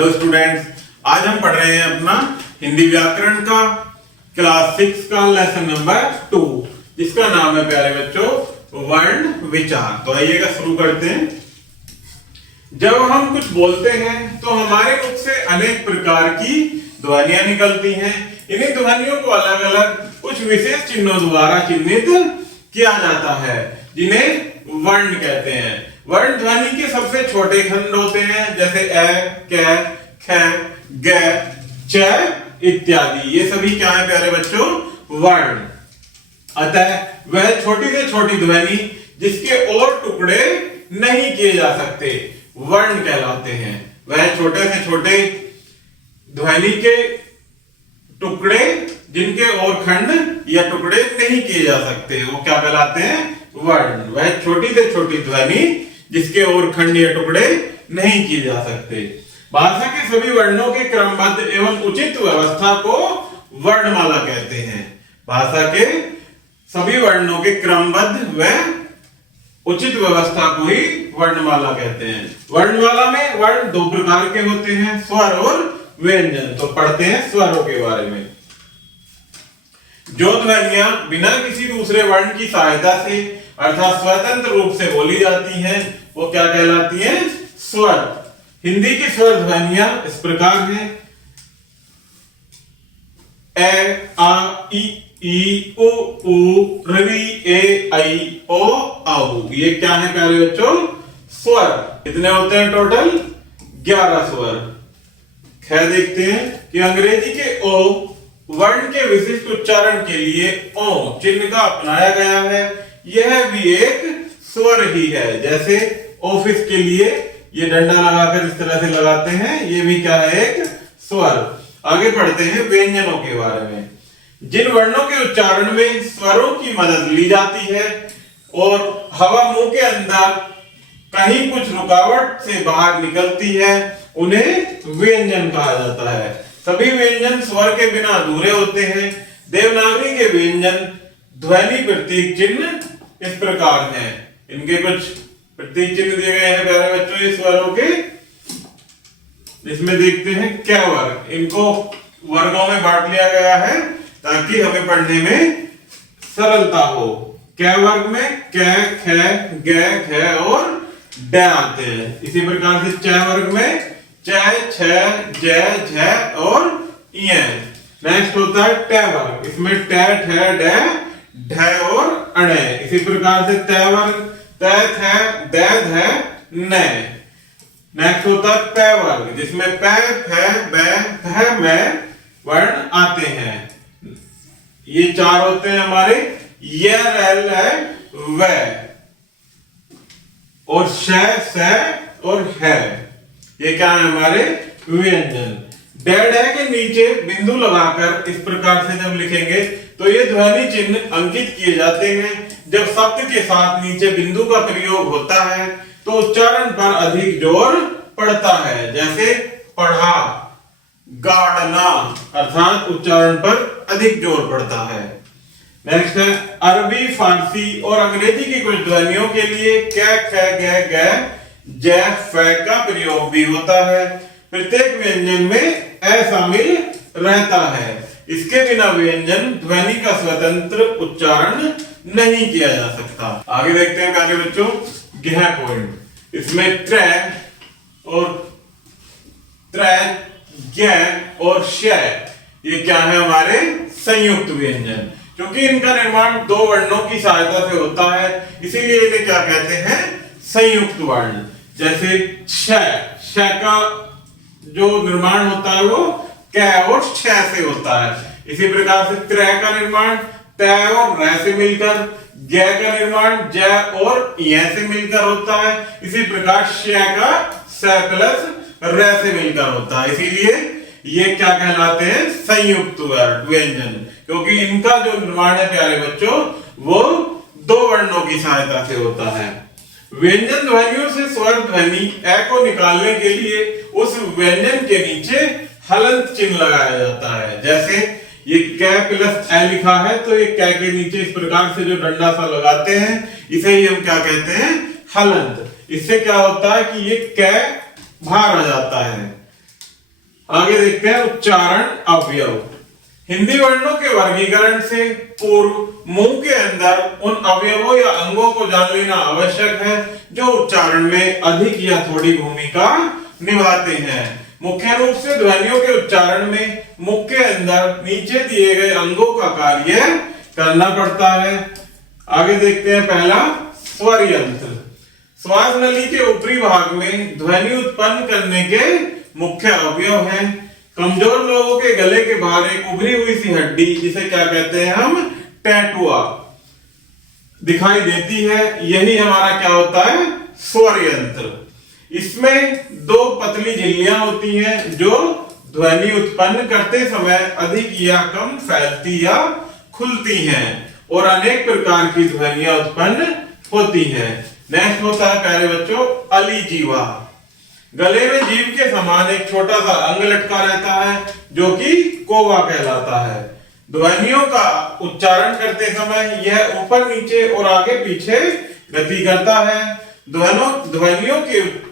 Hello students, आज हम पढ़ रहे हैं अपना हिंदी व्याकरण का क्लास 6 का लेसन नंबर 2, जिसका नाम है प्यारे बच्चों वर्ण विचार। तो आइएगा शुरू करते हैं। जब हम कुछ बोलते हैं तो हमारे मुख से अनेक प्रकार की ध्वनियां निकलती हैं। इन्हीं ध्वनियों को अलग अलग कुछ विशेष चिन्हों द्वारा चिन्हित किया जाता है, जिन्हें वर्ण कहते हैं। वर्ण ध्वनि के सबसे छोटे खंड होते हैं, जैसे अ, क, ख, ग, च इत्यादि। ये सभी क्या है प्यारे बच्चों? वर्ण। अतः वह छोटी से छोटी ध्वनि जिसके और टुकड़े नहीं किए जा सकते वर्ण कहलाते हैं। वह छोटे से छोटे ध्वनि के टुकड़े जिनके और खंड या टुकड़े नहीं किए जा सकते वो क्या कहलाते हैं? वर्ण। वह छोटी से छोटी ध्वनि जिसके और खंड या टुकड़े नहीं किए जा सकते। भाषा के सभी वर्णों के क्रमबद्ध एवं उचित व्यवस्था को वर्णमाला कहते हैं। भाषा के सभी वर्णों के क्रमबद्ध व उचित व्यवस्था को ही वर्णमाला कहते हैं। वर्णमाला में वर्ण दो प्रकार के होते हैं, स्वर और व्यंजन। तो पढ़ते हैं स्वरों के बारे में। जो ध्वनियां बिना किसी दूसरे वर्ण की सहायता से अर्थात स्वतंत्र रूप से बोली जाती हैं वो क्या कहलाती हैं? स्वर। हिंदी की स्वर ध्वनियां इस प्रकार हैं: ए, आ, ई, उ, ऋ, ए, ऐ, ओ, औ। ये क्या है प्यारे बच्चों? स्वर। कितने होते हैं टोटल? 11 स्वर। ख देखते हैं कि अंग्रेजी के ओ वर्ण के विशिष्ट उच्चारण के लिए ओ चिन्ह का अपनाया गया है। यह भी एक स्वर ही है। जैसे ऑफिस के लिए ये डंडा लगाकर इस तरह से लगाते हैं, ये भी क्या है? एक स्वर। आगे पढ़ते हैं व्यंजनों के बारे में। जिन वर्णों के उच्चारण में स्वरों की मदद ली जाती है और हवा मुंह के अंदर कहीं कुछ रुकावट से बाहर निकलती है उन्हें व्यंजन कहा जाता है। सभी व्यंजन स्वर के बिना अधूरे होते हैं। देवनागरी के व्यंजन ध्वनि प्रतीक चिन्ह इस प्रकार हैं। इनके कुछ प्रतीक चिन्ह दिए गए हैं प्यारे बच्चों ये स्वरों के। इसमें देखते हैं क वर्ग। इनको वर्गों में बांट लिया गया है ताकि हमें पढ़ने में सरलता हो। क वर्ग में क, ख, ग, घ और ड आते हैं। इसी प्रकार से च वर्ग में च, छ, ज, झ और य। नेक्स्ट होता है ट वर्ग। इसमें ट, ठ, ड, ढ और अण। इसी प्रकार से त वर्ग त, थ, द, ध, न। नेक्स्ट होता है प वर्ग, जिसमें प, फ, ब, भ, म वर्ण आते हैं। ये चार होते हैं हमारे। य, र, ल, व और श, स और ह। ये क्या है हमारे? व्यंजन। ड के नीचे बिंदु लगाकर इस प्रकार से जब लिखेंगे तो ये ध्वनि चिन्ह अंकित किए जाते हैं। जब शब्द के साथ नीचे बिंदु का प्रयोग होता है तो उच्चारण पर अधिक जोर पड़ता है। जैसे पढ़ा, गाड़ना, अर्थात उच्चारण पर अधिक जोर पड़ता है। नेक्स्ट है अरबी, फारसी और अंग्रेजी की कुछ ध्वनियों के लिए क, ख, ग, ग, ज, फ का प्रयोग भी होता है। प्रत्येक व्यंजन में अ शामिल रहता है। इसके बिना व्यंजन ध्वनि का स्वतंत्र उच्चारण नहीं किया जा सकता। आगे देखते हैं प्यारे बच्चों गह पॉइंट। इसमें त्र और ग और श ये क्या है हमारे? संयुक्त व्यंजन। क्योंकि इनका निर्माण दो वर्णों की सहायता से होता है इसीलिए इन्हें क्या कहते हैं? संयुक्त वर्ण। जैसे श का जो निर्माण होता है वो क और छ से होता है। इसी प्रकार से त्र का निर्माण त और र से मिलकर, ग का निर्माण ज और य से मिलकर होता है। इसी प्रकार श का स प्लस र से मिलकर होता है। इसीलिए ये क्या कहलाते हैं? संयुक्त व्यंजन। क्योंकि इनका जो निर्माण है प्यारे बच्चों वो दो वर्णों की सहायता से होता है। व्यंजन ध्वनियों से स्वर ध्वनि अ को निकालने के लिए उस व्यंजन के नीचे हलंत चिन्ह लगाया जाता है। जैसे ये क प्लस अ लिखा है तो ये क के नीचे इस प्रकार से जो डंडा सा लगाते हैं इसे ही हम क्या कहते हैं? हलंत। इससे क्या होता है कि ये क बाहर आ जाता है। आगे देखते हैं उच्चारण अवयव। हिंदी वर्णों के वर्गीकरण से पूर्व मुंह के अंदर उन अवयवों या अंगों को जान लेना आवश्यक है जो उच्चारण में अधिक या थोड़ी भूमिका निभाते हैं। मुख्य रूप से ध्वनियों के उच्चारण में मुख के अंदर नीचे दिए गए अंगों का कार्य करना पड़ता है। आगे देखते हैं पहला स्वर यंत्र। श्वास नली के ऊपरी भाग में ध्वनि उत्पन्न करने के मुख्य अवयव हैं। कमजोर लोगों के गले के बाहर एक उभरी हुई सी हड्डी, जिसे क्या कहते हैं हम, टैटुआ, दिखाई देती है। यही हमारा क्या होता है, स्वर यंत्र। इसमें दो पतली झिल्लियां होती हैं जो ध्वनि उत्पन्न करते समय अधिक या कम फैलती या खुलती हैं और अनेक प्रकार की ध्वनियां उत्पन्न होती हैं। नेक्स्ट होता है प्यारे बच्चों अलीजीवा। गले में जीभ के समान एक छोटा सा अंग लटका रहता है जो कि कोवा कहलाता है। ध्वनियों का उच्चारण करते समय यह ऊपर नीचे और आगे पीछे गति करता है। ध्वनियों के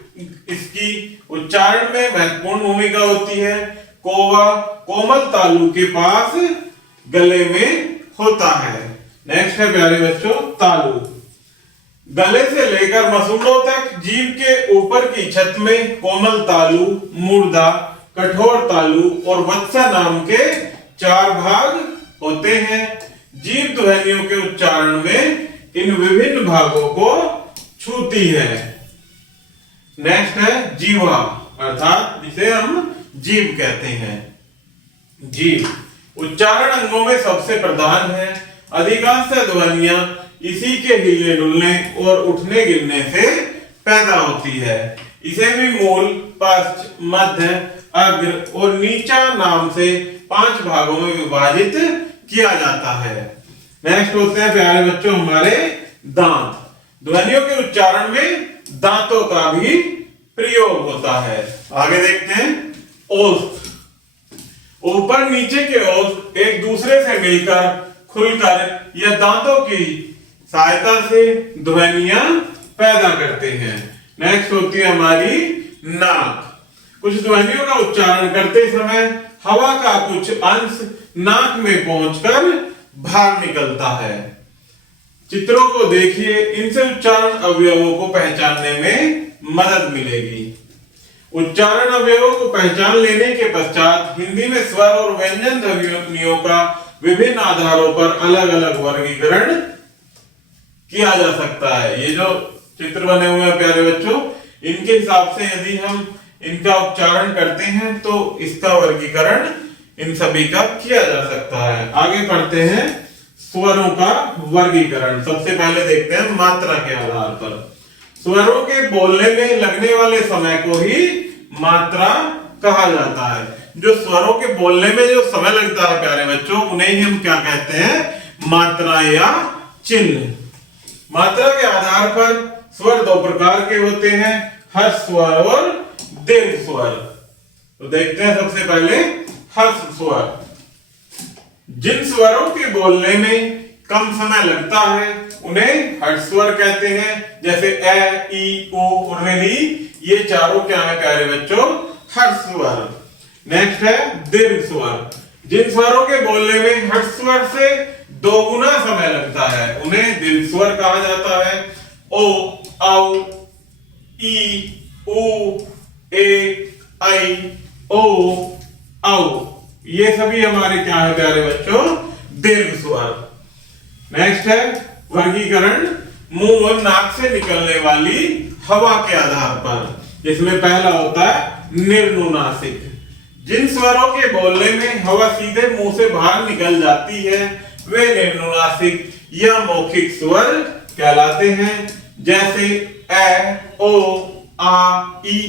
इसकी उच्चारण में महत्वपूर्ण भूमिका होती है। कोवा कोमल तालु के पास गले में होता है। नेक्स्ट है प्यारे बच्चों तालु। गले से लेकर मसूड़ों तक जीभ के ऊपर की छत में कोमल तालु, मूर्धा, कठोर तालु और वत्सा नाम के 4 भाग होते हैं। जीभ ध्वनियों के उच्चारण में इन विभिन्न भागों को छूती है। नेक्स्ट है जीवा, अर्थात जिसे हम जीभ कहते हैं। जीभ उच्चारण अंगों में सबसे प्रधान है। अधिकांश ध्वनियां इसी के हिलने डुलने और उठने गिरने से पैदा होती है। इसे भी मूल, पश्च, मध्य, अग्र और नीचा नाम से 5 भागों में विभाजित किया जाता है। नेक्स्ट होते हैं प्यारे बच्चों हमारे दांत। ध्वनियों के उच्चारण में दांतों का भी प्रयोग होता है। आगे देखते हैं ओष्ठ। ऊपर नीचे के ओष्ठ एक दूसरे से मिलकर, खुलकर या दांतों की सहायता से ध्वनियां पैदा करते हैं। नेक्स्ट होती है हमारी नाक। कुछ ध्वनियों का उच्चारण करते समय हवा का कुछ अंश नाक में पहुंचकर बाहर निकलता है। चित्रों को देखिए, इनसे उच्चारण अवयवों को पहचानने में मदद मिलेगी। उच्चारण अवयवों को पहचान लेने के पश्चात हिंदी में स्वर और व्यंजन ध्वनियों का विभिन्न आधारों पर अलग अलग वर्गीकरण किया जा सकता है। ये जो चित्र बने हुए हैं प्यारे बच्चों, इनके हिसाब से यदि हम इनका उच्चारण करते हैं तो इसका वर्गीकरण इन सभी का किया जा सकता है। आगे पढ़ते हैं स्वरों का वर्गीकरण। सबसे पहले देखते हैं मात्रा के आधार पर। स्वरों के बोलने में लगने वाले समय को ही मात्रा कहा जाता है। जो स्वरों के बोलने में जो समय लगता है प्यारे बच्चों, उन्हें ही हम क्या कहते हैं, मात्रा या चिन्ह। मात्रा के आधार पर स्वर 2 प्रकार के होते हैं, हर्ष स्वर और दीर्घ स्वर। तो देखते हैं सबसे पहले हर्ष स्वर। जिन स्वरों के बोलने में कम समय लगता है उन्हें हर्ष स्वर कहते हैं। जैसे ए, ई, उ, री, ये चारों क्या है प्यारे बच्चों, हर्ष स्वर। नेक्स्ट है दीर्घ स्वर। जिन स्वरों के बोलने में हर्ष स्वर से 2 गुना समय लगता है उन्हें दीर्घ स्वर कहा जाता है। ओ, औ, ई, उ, ए, आई, ओ, औ, ये सभी हमारे क्या है प्यारे बच्चों, दीर्घ स्वर। नेक्स्ट है वर्गीकरण मुंह और नाक से निकलने वाली हवा के आधार पर, जिसमें पहला होता है निर्नुनासिक। जिन स्वरों के बोलने में हवा सीधे मुंह से बाहर निकल जाती है वे निर्नुनासिक या मौखिक स्वर कहलाते हैं। जैसे ए, ओ, आ, ई,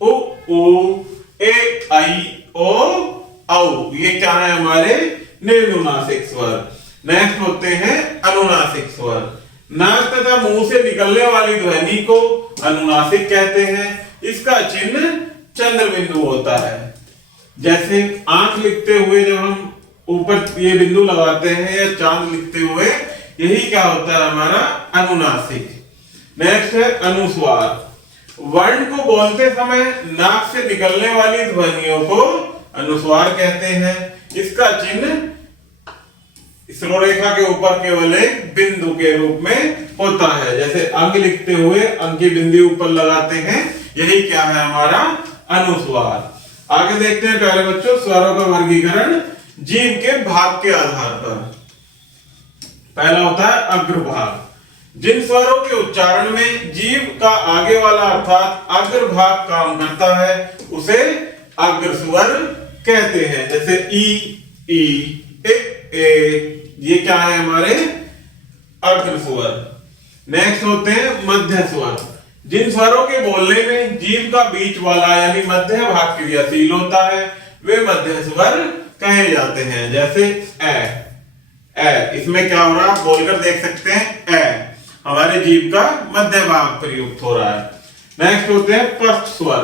उ, ए, आई, ओ, औ, ये क्या है हमारे निर्नुनासिक स्वर। नेक्स्ट होते हैं अनुनासिक स्वर। नाक तथा मुंह से निकलने वाली ध्वनि को अनुनासिक कहते हैं। इसका चिन्ह चंद्र बिंदु होता है। जैसे आंख लिखते हुए जब हम ऊपर ये बिंदु लगाते हैं या चांद लिखते हुए, यही क्या होता है हमारा अनुनासिक। नेक्स्ट है अनुस्वार। वर्ण को बोलते समय नाक से निकलने वाली ध्वनियों को अनुस्वार कहते हैं। इसका चिन्ह श्लोरेखा के ऊपर केवल एक बिंदु के रूप में होता है। जैसे अंग लिखते हुए अंग की बिंदु ऊपर लगाते हैं, यही क्या है हमारा अनुस्वार। आगे देखते हैं प्यारे बच्चों, स्वरों का वर्गीकरण जीभ के भाग के आधार पर। पहला होता है अग्रभाग। जिन स्वरों के उच्चारण में जीभ का आगे वाला अर्थात अग्रभाग काम करता है उसे अग्र स्वर कहते हैं। जैसे ई, ए, ये क्या है हमारे अग्र स्वर। नेक्स्ट होते हैं मध्य स्वर। जिन स्वरों के बोलने में जीभ का बीच वाला यानी मध्य भाग क्रियाशील होता है वे मध्य स्वर कहे जाते हैं। जैसे ए, इसमें क्या हो रहा है आप बोलकर देख सकते हैं, ए हमारे जीभ का मध्य भाग प्रयुक्त हो रहा है। नेक्स्ट होते हैं पश्च स्वर।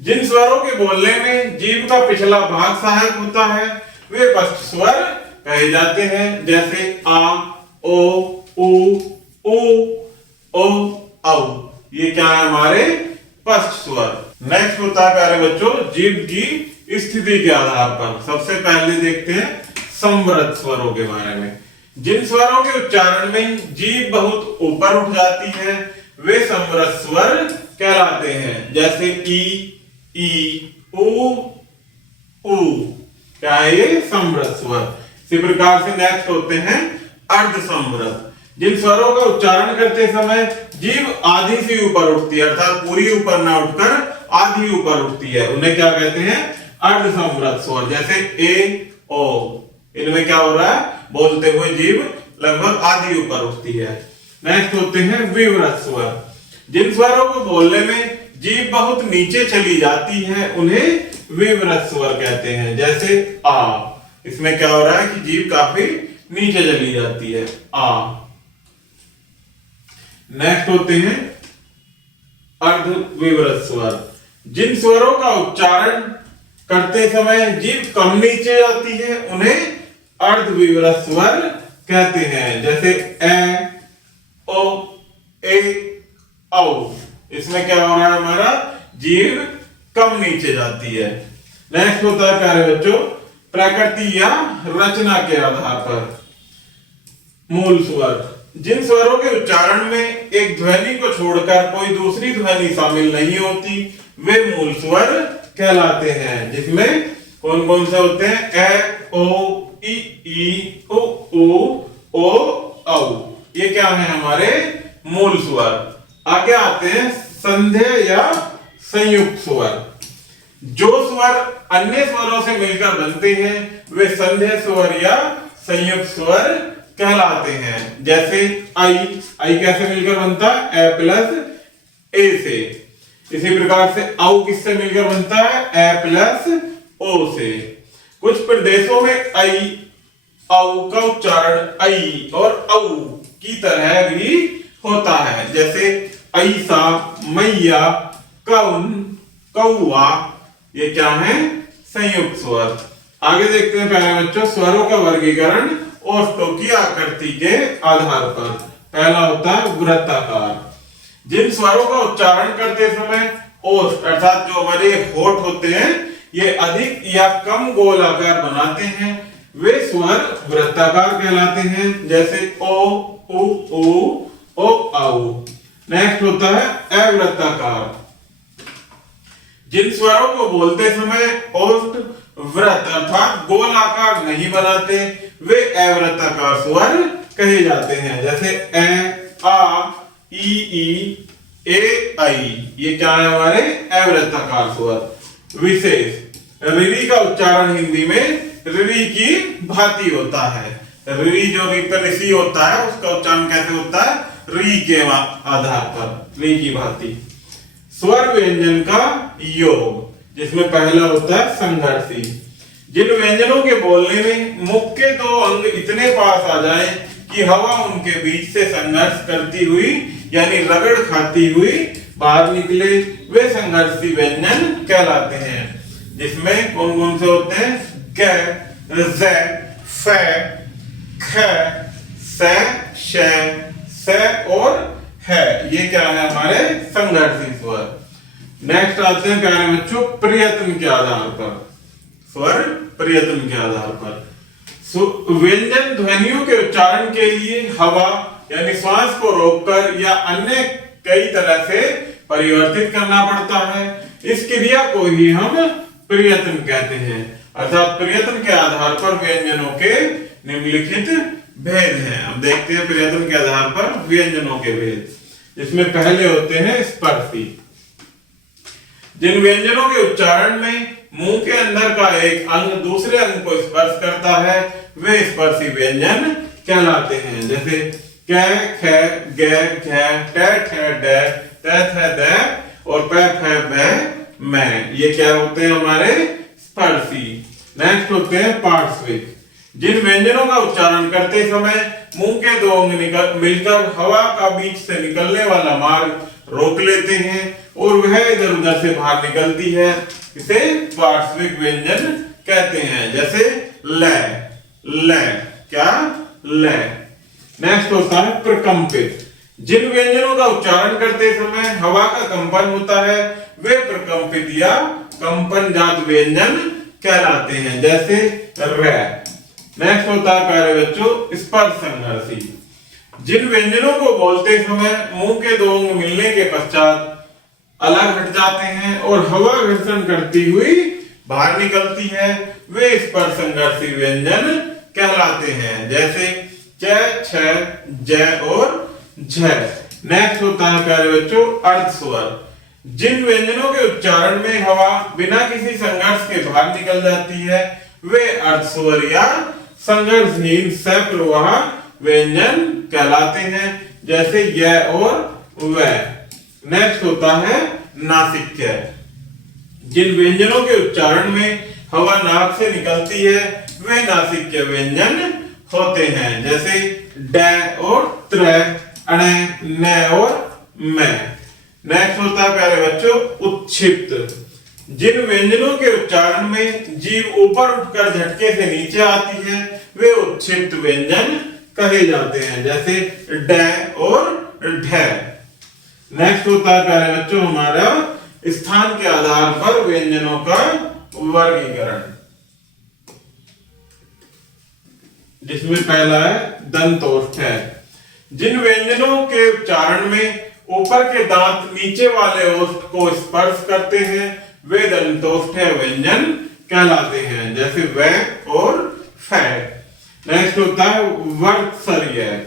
जिन स्वरों के बोलने में जीभ का पिछला भाग सहायक होता है वे पश्च स्वर कहे जाते हैं। जैसे आ, ओ, उ, ओ, औ, ये क्या है हमारे पश्च स्वर। नेक्स्ट होता है प्यारे बच्चों जीभ की स्थिति के आधार पर। सबसे पहले देखते हैं संवृत स्वरों के बारे में। जिन स्वरों के उच्चारण में जीभ बहुत ऊपर उठ जाती है वे संवृत स्वर कहलाते हैं। जैसे ई, उ, क्या है ये संवृत स्वर। इसी प्रकार से नेक्स्ट होते हैं अर्ध संवृत। जिन स्वरों का उच्चारण करते समय जीभ आधी से ऊपर उठती है अर्थात पूरी ऊपर ना उठकर आधी ऊपर उठती है, उन्हें क्या कहते हैं अर्ध संवृत स्वर। जैसे ए, ओ, इनमें क्या हो रहा है बोलते हुए जीभ लगभग आधी ऊपर उठती है। नेक्स्ट होते हैं विवृत स्वर। जिन स्वरों को बोलने में जीभ बहुत नीचे चली जाती है उन्हें विवृत स्वर कहते हैं। जैसे आ, इसमें क्या हो रहा है कि जीभ काफी नीचे चली जाती है, आ। नेक्स्ट होते हैं अर्ध विवृत स्वर। जिन स्वरों का उच्चारण करते समय जीभ कम नीचे जाती है उन्हें अर्ध विवृत स्वर कहते हैं। जैसे ए, ओ, ए, औ, इसमें क्या हो रहा है हमारा जीभ कम नीचे जाती है। नेक्स्ट होता है प्यारे बच्चों प्रकृति या रचना के आधार पर मूल स्वर। जिन स्वरों के उच्चारण में एक ध्वनि को छोड़कर कोई दूसरी ध्वनि शामिल नहीं होती वे मूल स्वर कहलाते हैं। जिसमें कौन कौन से होते हैं ए, ओ, ई, ओ, औ, ये क्या है हमारे मूल स्वर। आगे आते हैं संध्या या संयुक्त स्वर। जो स्वर अन्य स्वरों से मिलकर बनते हैं वे संध्या स्वर या संयुक्त स्वर कहलाते हैं। जैसे आई कैसे मिलकर बनता है ए प्लस ए से। इसी प्रकार से औ किससे मिलकर बनता है ए प्लस ओ से। कुछ प्रदेशों में आई, औ का उच्चारण आई और औ की तरह भी होता है। जैसे ऐसा, मैया, कौन, कौवा, ये क्या है संयुक्त स्वर। आगे देखते हैं प्यारे बच्चों स्वरों का वर्गीकरण ओष्ठों की आकृति के आधार पर। पहला होता है वृत्ताकार। जिन स्वरों का उच्चारण करते समय ओष्ठ अर्थात जो हमारे होठ होते हैं ये अधिक या कम गोल आकार बनाते हैं वे स्वर वृत्ताकार कहलाते हैं। जैसे ओ, उ, ओ, औ। नेक्स्ट होता है अवृत्ताकार। जिन स्वरों को बोलते समय ओष्ठ वृत्त अर्थात गोल आकार नहीं बनाते वे अवृत्ताकार स्वर कहे जाते हैं। जैसे ए, आ, ई, ए, आई, ये क्या है हमारे अवृत्ताकार स्वर। विशेष ऋ का उच्चारण हिंदी में ऋ की भांति होता है। ऋ जो ऋ होता है उसका उच्चारण कैसे होता है री के आधार पर, री की भांति। स्वर व्यंजन का योग जिसमें पहला होता है संघर्षी। जिन व्यंजनों के बोलने में मुख के दो अंग इतने पास आ जाए कि हवा उनके बीच से संघर्ष करती हुई यानी रगड़ खाती हुई बाहर निकले वे संघर्षी व्यंजन कहलाते हैं। जिसमें कौन कौन से होते हैं ग, ज, फ, ख, स, श, स और है। ये क्या है हमारे संघर्षी स्वर। नेक्स्ट आते हैं प्यारे बच्चों प्रयत्न के आधार पर, स्वर प्रयत्न के आधार पर। व्यंजन ध्वनियों के उच्चारण के लिए हवा यानी श्वास को रोककर या अन्य कई तरह से परिवर्तित करना पड़ता है। इस क्रिया को ही हम प्रयत्न कहते हैं। अर्थात प्रयत्न के आधार पर व्यंजनों के निम्नलिखित भेद हैं। अब देखते हैं प्रयत्न के आधार पर व्यंजनों के भेद। इसमें पहले होते हैं स्पर्शी। जिन व्यंजनों के उच्चारण में मुंह के अंदर का एक अंग दूसरे अंग को स्पर्श करता है वे स्पर्शी व्यंजन कहलाते हैं। जैसे क, ख, ग, घ, ट, ठ, ड, त, थ, द और प, फ, ब, म। ये क्या होते हैं हमारे स्पर्शी। नेक्स्ट होते हैं पार्श्विक। जिन व्यंजनों का उच्चारण करते समय मुंह के दो अंग मिलकर हवा का बीच से निकलने वाला मार्ग रोक लेते हैं और वह इधर उधर से बाहर निकलती है, इसे पार्श्विक व्यंजन कहते हैं। जैसे ल, ल, क्या ल। नेक्स्ट होता है प्रकंपित। जिन व्यंजनों का उच्चारण करते समय हवा का कंपन होता है वे प्रकंपित या कंपन जात व्यंजन कहलाते हैं। जैसे र। नेक्स्ट होता है प्यारे बच्चों स्पर्श संघर्षी। जिन व्यंजनों को बोलते समय मुंह के दो अंग मिलने के पश्चात अलग हट जाते हैं और हवा घर्षण करती हुई बाहर निकलती है वे स्पर्श संघर्षी व्यंजन कहलाते हैं। जैसे च, छ, ज और झ। नेक्स्ट होता है प्यारे बच्चों अर्ध स्वर। जिन व्यंजनों के उच्चारण में हवा बिना किसी संघर्ष के बाहर निकल जाती है वे अर्ध स्वर या संघर्षहीन सप्रवाह व्यंजन कहलाते हैं। जैसे य और व। नेक्स्ट होता है नासिक्य। जिन व्यंजनों के उच्चारण में हवा नाक से निकलती है वे नासिक्य व्यंजन होते हैं। जैसे ड और त्र, अण, न और म। नेक्स्ट होता है प्यारे बच्चों उत्क्षिप्त। जिन व्यंजनों के उच्चारण में जीभ ऊपर उठकर झटके से नीचे आती है वे उत्क्षिप्त व्यंजन कहे जाते हैं। जैसे ड और ढ। नेक्स्ट होता है प्यारे बच्चों हमारा स्थान के आधार पर व्यंजनों का वर्गीकरण, जिसमें पहला है दंतोष्ठ। जिन व्यंजनों के उच्चारण में ऊपर के दांत नीचे वाले ओष्ठ को स्पर्श करते हैं वे दंतोष्ठ व्यंजन कहलाते हैं। जैसे व और फ। नेक्स्ट होता है वर्तसर्य।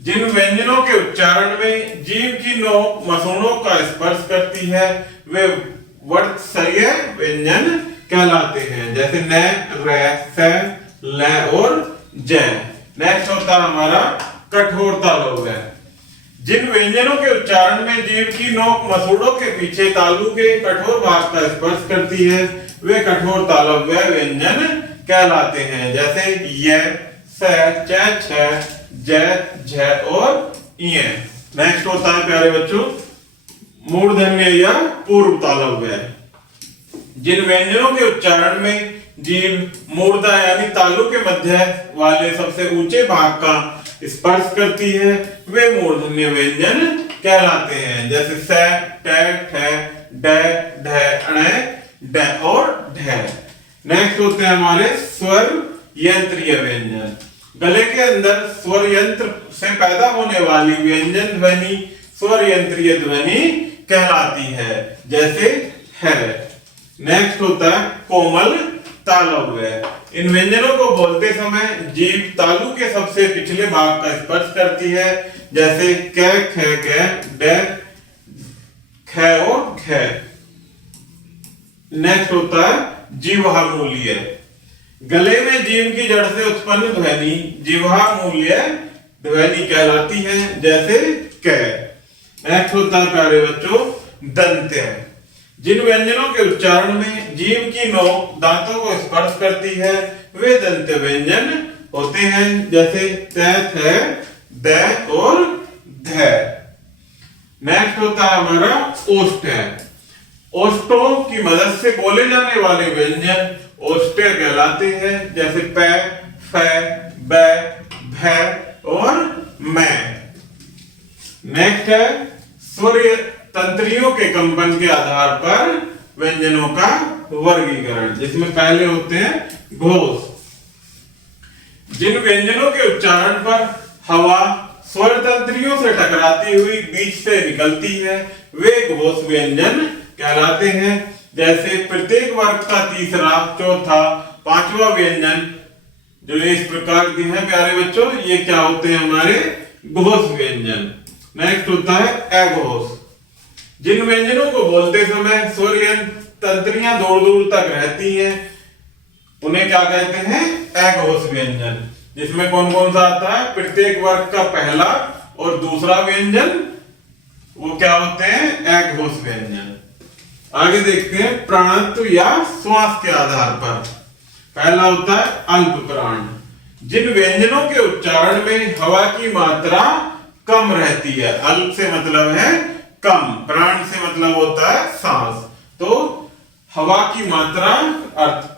जिन व्यंजनों के उच्चारण में जीभ की नोक मसूड़ों का स्पर्श करती है वे वर्तसर्य व्यंजन कहलाते हैं। जैसे न, र, स, ल और ज। नेक्स्ट होता है हमारा कठोरता लोभ। जिन व्यंजनों के उच्चारण में जीभ की नोक मसूड़ों के पीछे तालु के कठोर भाग का स्पर्श करती है वे कठोर तालव्य व्यंजन कहलाते हैं। जैसे य, स, च, छ, ज, झ और य। नेक्स्ट होता है प्यारे बच्चों मूर्धन्य या पूर्व तालव्य। जिन व्यंजनों के उच्चारण में जीभ मूर्धा यानी तालु के मध्य वाले सबसे ऊंचे भाग का स्पर्श करती है वे मूर्धन्य व्यंजन कहलाते हैं। जैसे स, ट, ठ, ड, ढ, अण, ड और ढ। नेक्स्ट होते हैं हमारे स्वर यंत्रीय व्यंजन। गले के अंदर स्वर यंत्र से पैदा होने वाली व्यंजन ध्वनि स्वर यंत्रीय ध्वनि कहलाती है। जैसे है। नेक्स्ट होता है कोमल तालव्य। इन व्यंजनों को बोलते समय जीभ तालु के सबसे पिछले भाग का स्पर्श करती है। जैसे क, ख, ग, ड, ख और घ। नेक्स्ट होता है जिह्वा मूल्य। गले में जीभ की जड़ से उत्पन्न ध्वनि जिह्वा मूल्य ध्वनि कहलाती है। जैसे क। नेक्स्ट होता है प्यारे बच्चों दंत्य। जिन व्यंजनों के उच्चारण में जीभ की नोक दांतों को स्पर्श करती है वे दंत्य व्यंजन होते हैं। जैसे त, थ, द और ध। नेक्स्ट होता है हमारा ओष्ठ। ओष्ठों की मदद से बोले जाने वाले व्यंजन ओष्ठ्य कहलाते हैं। जैसे प, फ, ब, भ और म। नेक्स्ट है स्वर तंत्रियों के कंपन के आधार पर व्यंजनों का वर्गीकरण, जिसमें पहले होते हैं घोष। जिन व्यंजनों के उच्चारण पर हवा स्वर तंत्रियों से टकराती हुई बीच से निकलती है वे घोष व्यंजन कहलाते हैं। जैसे प्रत्येक वर्ग का तीसरा, चौथा, पांचवा व्यंजन जो इस प्रकार के हैं प्यारे बच्चों, ये क्या होते हैं हमारे घोष व्यंजन। नेक्स्ट होता है अघोष। जिन व्यंजनों को बोलते समय स्वर तंत्रियां दूर दूर तक रहती हैं उन्हें क्या कहते हैं, अघोष व्यंजन। जिसमें कौन कौन सा आता है, प्रत्येक वर्ग का पहला और दूसरा व्यंजन, वो क्या होते हैं, अघोष व्यंजन। आगे देखते हैं प्राणत्व या श्वास के आधार पर। पहला होता है अल्प प्राण। जिन व्यंजनों के उच्चारण में हवा की मात्रा कम रहती है, अल्प से मतलब है कम, प्राण से मतलब होता है सांस, तो हवा की मात्रा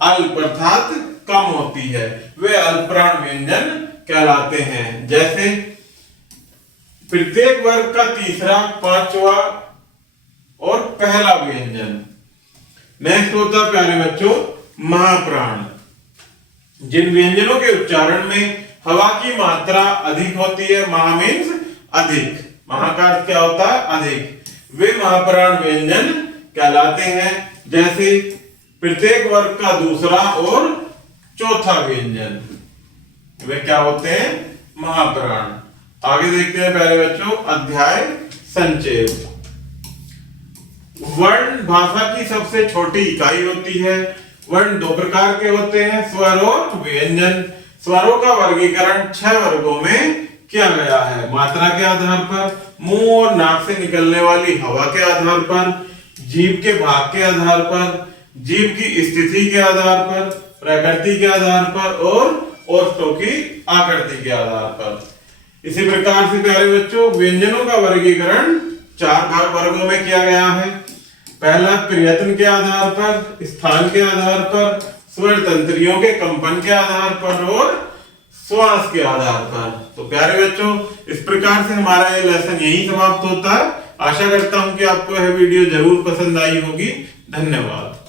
अल्प अर्थात कम होती है, वे अल्पप्राण व्यंजन कहलाते हैं। जैसे प्रत्येक वर्ग का तीसरा, पांचवा और पहला व्यंजन। नेक्स्ट होता है प्यारे बच्चों महाप्राण। जिन व्यंजनों के उच्चारण में हवा की मात्रा अधिक होती है, महा मीन्स अधिक, महा का अर्थ क्या होता है, अधिक, वे महाप्राण व्यंजन कहलाते हैं। जैसे प्रत्येक वर्ग का दूसरा और चौथा व्यंजन, वे क्या होते हैं, महाप्राण। आगे देखते हैं प्यारे बच्चों अध्याय संक्षेप। वर्ण भाषा की सबसे छोटी इकाई होती है। वर्ण दो प्रकार के होते हैं, स्वर और व्यंजन। स्वरों का वर्गीकरण 6 वर्गों में किया गया है। मात्रा के आधार पर, मुंह और नाक से निकलने वाली हवा के आधार पर, जीभ के भाग के आधार पर, जीभ की स्थिति के आधार पर, प्रकृति के आधार पर और ओष्ठों की आकृति के आधार पर। इसी प्रकार से प्यारे बच्चों व्यंजनों का वर्गीकरण 4 वर्गों में किया गया है। पहला प्रयत्न के आधार पर, स्थान के आधार पर, स्वर तंत्रियों के कंपन के आधार पर और श्वास के आधार पर। तो प्यारे बच्चों इस प्रकार से हमारा ये लेसन यही समाप्त होता है। आशा करता हूं कि आपको यह वीडियो जरूर पसंद आई होगी। धन्यवाद।